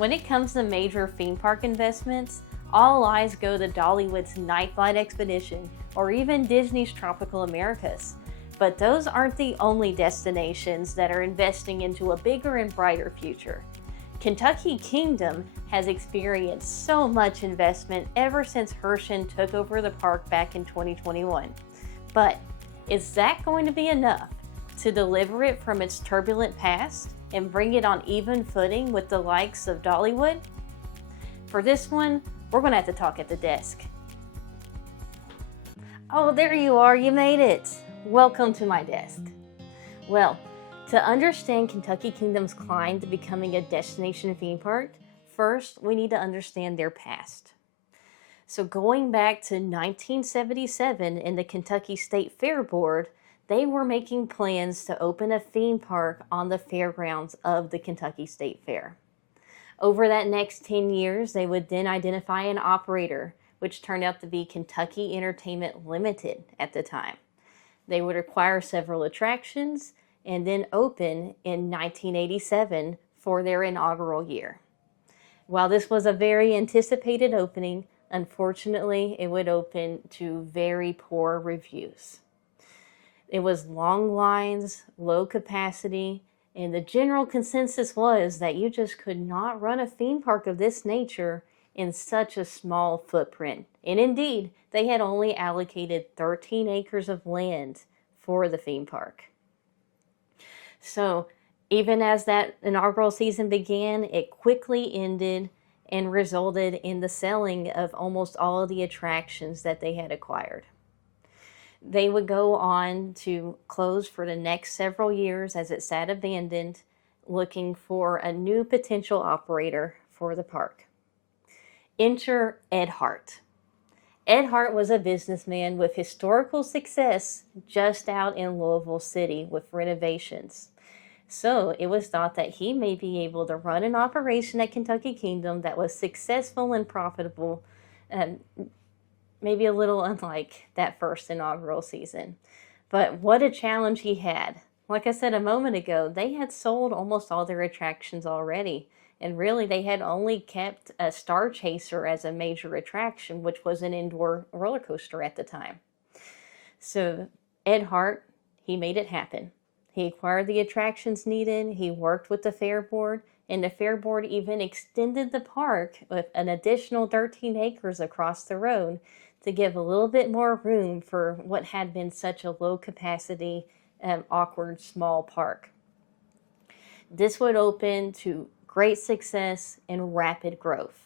When it comes to major theme park investments, all eyes go to Dollywood's Night Flight Expedition or even Disney's Tropical Americas. But those aren't the only destinations that are investing into a bigger and brighter future. Kentucky Kingdom has experienced so much investment ever since Herschend took over the park back in 2021. But is that going to be enough to deliver it from its turbulent past and bring it on even footing with the likes of Dollywood? For this one, we're going to have to talk at the desk. Oh, there you are, you made it. Welcome to my desk. Well, to understand Kentucky Kingdom's climb to becoming a destination theme park, first we need to understand their past. So going back to 1977 in the Kentucky State Fair Board, they were making plans to open a theme park on the fairgrounds of the Kentucky State Fair. Over that next 10 years, they would then identify an operator, which turned out to be Kentucky Entertainment Limited at the time. They would acquire several attractions and then open in 1987 for their inaugural year. While this was a very anticipated opening, unfortunately, it would open to very poor reviews. It was long lines, low capacity, and the general consensus was that you just could not run a theme park of this nature in such a small footprint. And indeed, they had only allocated 13 acres of land for the theme park. So even as that inaugural season began, it quickly ended and resulted in the selling of almost all of the attractions that they had acquired. They would go on to close for the next several years as it sat abandoned, looking for a new potential operator for the park. Enter Ed Hart. Ed Hart was a businessman with historical success just out in Louisville City with renovations. So it was thought that he may be able to run an operation at Kentucky Kingdom that was successful and profitable, maybe a little unlike that first inaugural season. But what a challenge he had. Like I said a moment ago, they had sold almost all their attractions already. And really, they had only kept a Star Chaser as a major attraction, which was an indoor roller coaster at the time. So Ed Hart, he made it happen. He acquired the attractions needed, he worked with the Fair Board, and the Fair Board even extended the park with an additional 13 acres across the road to give a little bit more room for what had been such a low capacity, awkward, small park. This would open to great success and rapid growth.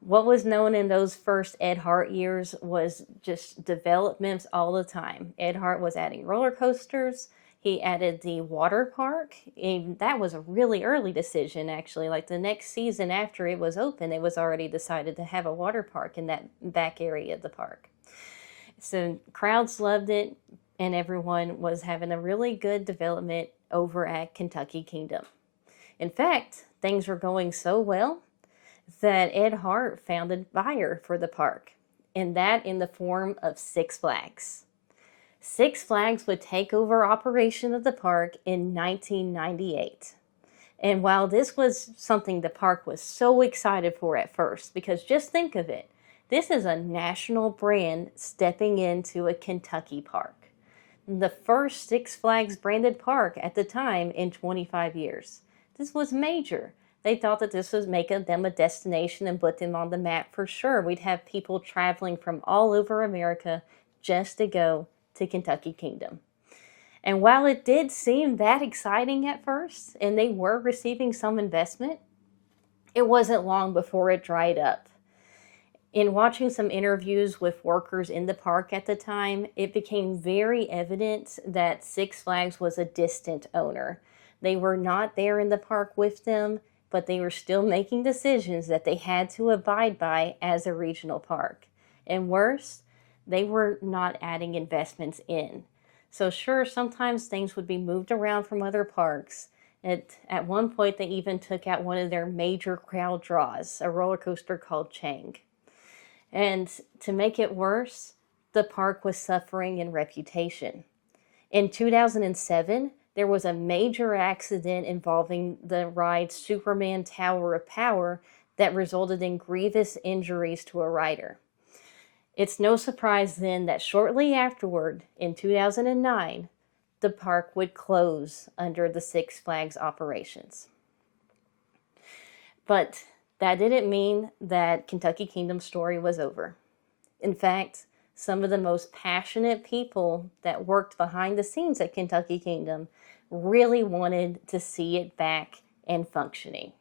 What was known in those first Ed Hart years was just developments all the time. Ed Hart was adding roller coasters. He added the water park, and that was a really early decision, actually. Like the next season after it was open, it was already decided to have a water park in that back area of the park. So crowds loved it, and everyone was having a really good development over at Kentucky Kingdom. In fact, things were going so well that Ed Hart found a buyer for the park, and that in the form of Six Flags. Six Flags would take over operation of the park in 1998. And while this was something the park was so excited for at first, because just think of it, this is a national brand stepping into a Kentucky park. The first Six Flags branded park at the time in 25 years. This was major. They thought that this would make them a destination and put them on the map for sure. We'd have people traveling from all over America just to go to Kentucky Kingdom. And while it did seem that exciting at first, and they were receiving some investment, it wasn't long before it dried up. In watching some interviews with workers in the park at the time, it became very evident that Six Flags was a distant owner. They were not there in the park with them, but they were still making decisions that they had to abide by as a regional park. And worse, they were not adding investments in. So sure, sometimes things would be moved around from other parks. At one point, they even took out one of their major crowd draws, a roller coaster called Chang. And to make it worse, the park was suffering in reputation. In 2007, there was a major accident involving the ride Superman Tower of Power that resulted in grievous injuries to a rider. It's no surprise then that shortly afterward, in 2009, the park would close under the Six Flags operations. But that didn't mean that Kentucky Kingdom's story was over. In fact, some of the most passionate people that worked behind the scenes at Kentucky Kingdom really wanted to see it back and functioning.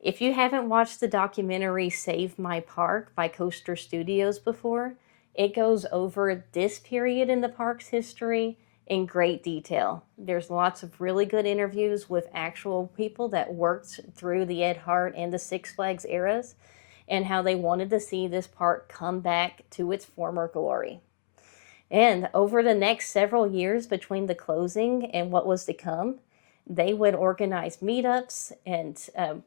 If you haven't watched the documentary Save My Park by Coaster Studios before, it goes over this period in the park's history in great detail. There's lots of really good interviews with actual people that worked through the Ed Hart and the Six Flags eras and how they wanted to see this park come back to its former glory. And over the next several years between the closing and what was to come, they would organize meetups and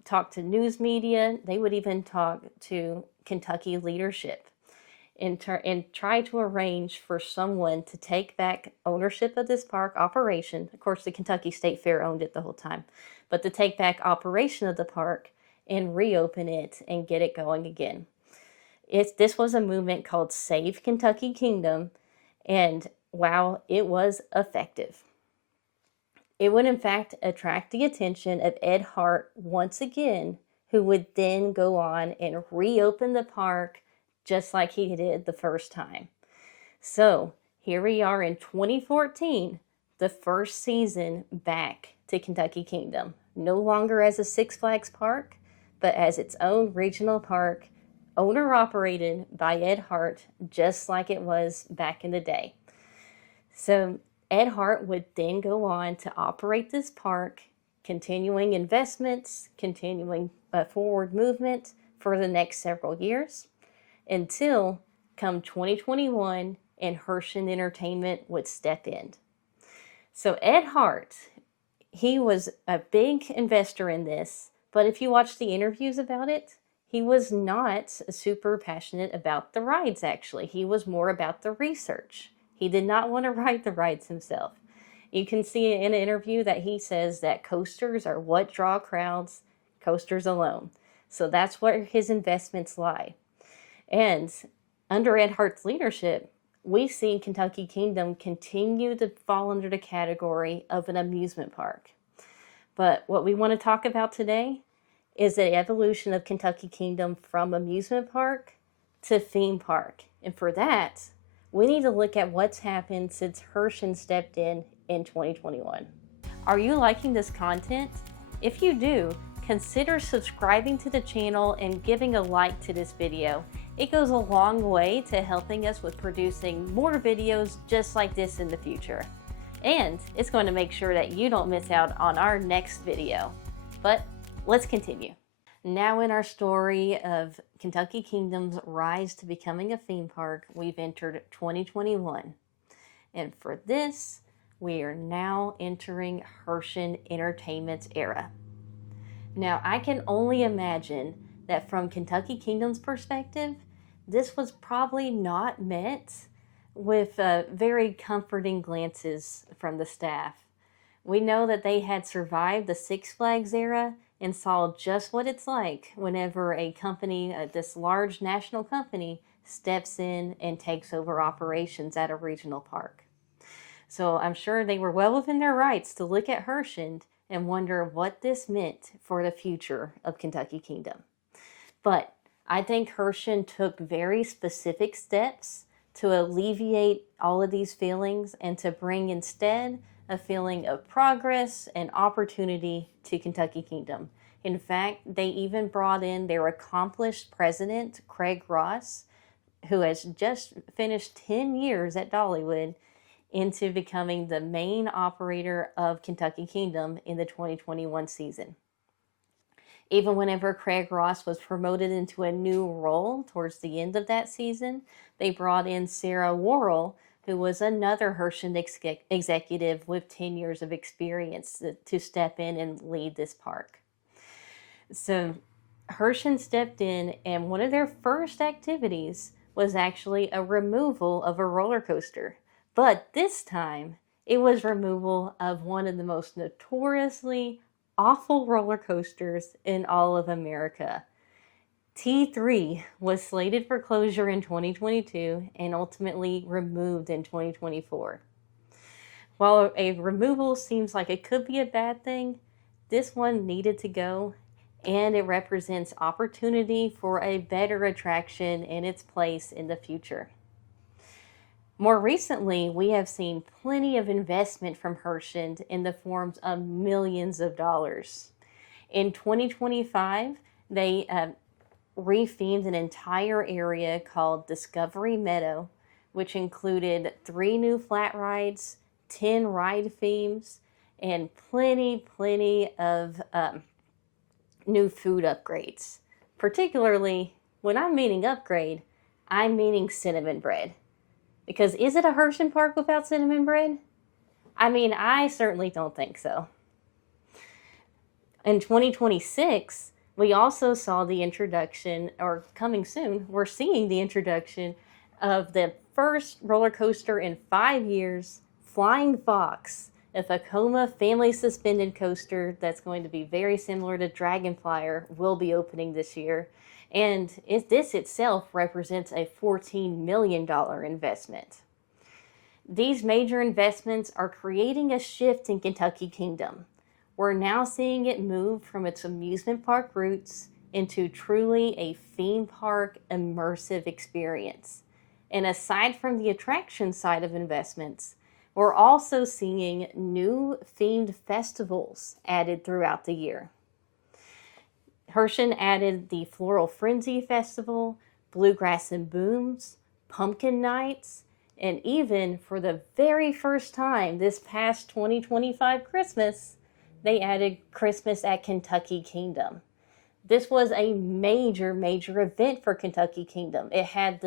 talk to news media. They would even talk to Kentucky leadership and try to arrange for someone to take back ownership of this park operation. Of course, the Kentucky State Fair owned it the whole time, but to take back operation of the park and reopen it and get it going again. This was a movement called Save Kentucky Kingdom, and wow, it was effective. It would in fact attract the attention of Ed Hart once again, who would then go on and reopen the park just like he did the first time. So here we are in 2014, the first season back to Kentucky Kingdom, no longer as a Six Flags park, but as its own regional park, owner-operated by Ed Hart, just like it was back in the day. So Ed Hart would then go on to operate this park, continuing investments, continuing forward movement for the next several years, until come 2021 and Herschend Entertainment would step in. So Ed Hart, he was a big investor in this, but if you watch the interviews about it, he was not super passionate about the rides, actually. He was more about the research. He did not want to ride the rides himself. You can see in an interview that he says that coasters are what draw crowds, coasters alone. So that's where his investments lie. And under Ed Hart's leadership, we see Kentucky Kingdom continue to fall under the category of an amusement park. But what we want to talk about today is the evolution of Kentucky Kingdom from amusement park to theme park. And for that, we need to look at what's happened since Herschend stepped in 2021. Are you liking this content? If you do, consider subscribing to the channel and giving a like to this video. It goes a long way to helping us with producing more videos just like this in the future. And it's going to make sure that you don't miss out on our next video. But let's continue. Now in our story of Kentucky Kingdom's rise to becoming a theme park, we've entered 2021. And for this, we are now entering Herschend Entertainment's era. Now, I can only imagine that from Kentucky Kingdom's perspective, this was probably not met with very comforting glances from the staff. We know that they had survived the Six Flags era and saw just what it's like whenever a company, this large national company, steps in and takes over operations at a regional park. So I'm sure they were well within their rights to look at Herschend and wonder what this meant for the future of Kentucky Kingdom. But I think Herschend took very specific steps to alleviate all of these feelings and to bring instead a feeling of progress and opportunity to Kentucky Kingdom. In fact, they even brought in their accomplished president, Craig Ross, who has just finished 10 years at Dollywood, into becoming the main operator of Kentucky Kingdom in the 2021 season. Even whenever Craig Ross was promoted into a new role towards the end of that season, they brought in Sarah Worrell, who was another Herschend executive with 10 years of experience to step in and lead this park. So Herschend stepped in, and one of their first activities was actually a removal of a roller coaster. But this time, It was removal of one of the most notoriously awful roller coasters in all of America. T3 was slated for closure in 2022 and ultimately removed in 2024. While a removal seems like it could be a bad thing, this one needed to go, and it represents opportunity for a better attraction in its place in the future. More recently, we have seen plenty of investment from Herschend in the forms of millions of dollars. In 2025, they rethemed an entire area called Discovery Meadow, which included 3 new flat rides, 10 ride themes, and plenty of new food upgrades. Particularly, when I'm meaning upgrade, I'm meaning cinnamon bread. Because is it a Herschend park without cinnamon bread? I mean, I certainly don't think so. In 2026, we also saw the introduction, or coming soon, we're seeing the introduction of the first roller coaster in 5 years, Flying Fox, a Vekoma family suspended coaster that's going to be very similar to Dragonflyer, will be opening this year. And this itself represents a $14 million investment. These major investments are creating a shift in Kentucky Kingdom. We're now seeing it move from its amusement park roots into truly a theme park immersive experience. And aside from the attraction side of investments, we're also seeing new themed festivals added throughout the year. Herschend added the Floral Frenzy Festival, Bluegrass and Booms, Pumpkin Nights, and even for the very first time this past 2025 Christmas, they added Christmas at Kentucky Kingdom. This was a major event for Kentucky Kingdom. It had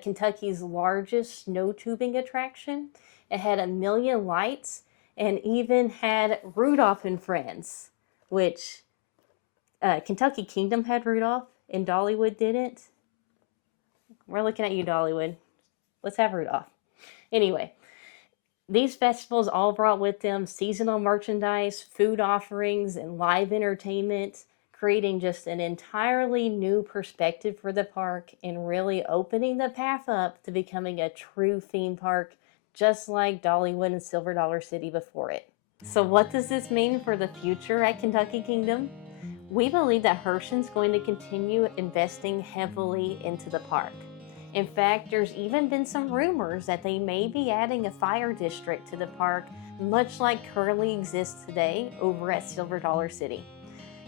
Kentucky's largest snow tubing attraction. It had 1 million lights and even had Rudolph and Friends, which Kentucky Kingdom had Rudolph and Dollywood didn't. We're looking at you, Dollywood. Let's have Rudolph. Anyway, these festivals all brought with them seasonal merchandise, food offerings, and live entertainment, creating just an entirely new perspective for the park and really opening the path up to becoming a true theme park, just like Dollywood and Silver Dollar City before it. So what does this mean for the future at Kentucky Kingdom? We believe that Herschend's going to continue investing heavily into the park. In fact, there's even been some rumors that they may be adding a fire district to the park, much like currently exists today over at Silver Dollar City.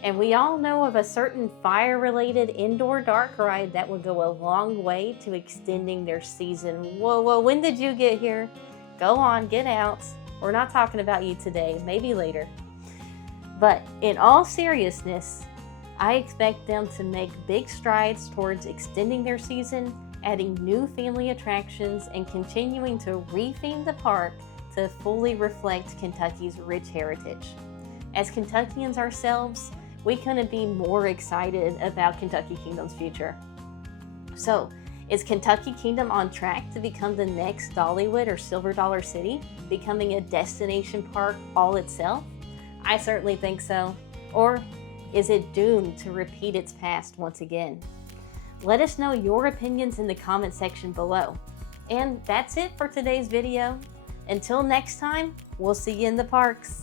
And we all know of a certain fire-related indoor dark ride that would go a long way to extending their season. Whoa, when did you get here? Go on, get out. We're not talking about you today, maybe later. But in all seriousness, I expect them to make big strides towards extending their season, adding new family attractions, and continuing to retheme the park to fully reflect Kentucky's rich heritage. As Kentuckians ourselves, we couldn't be more excited about Kentucky Kingdom's future. So, is Kentucky Kingdom on track to become the next Dollywood or Silver Dollar City, becoming a destination park all itself? I certainly think so. Or is it doomed to repeat its past once again? Let us know your opinions in the comment section below. And that's it for today's video. Until next time, we'll see you in the parks.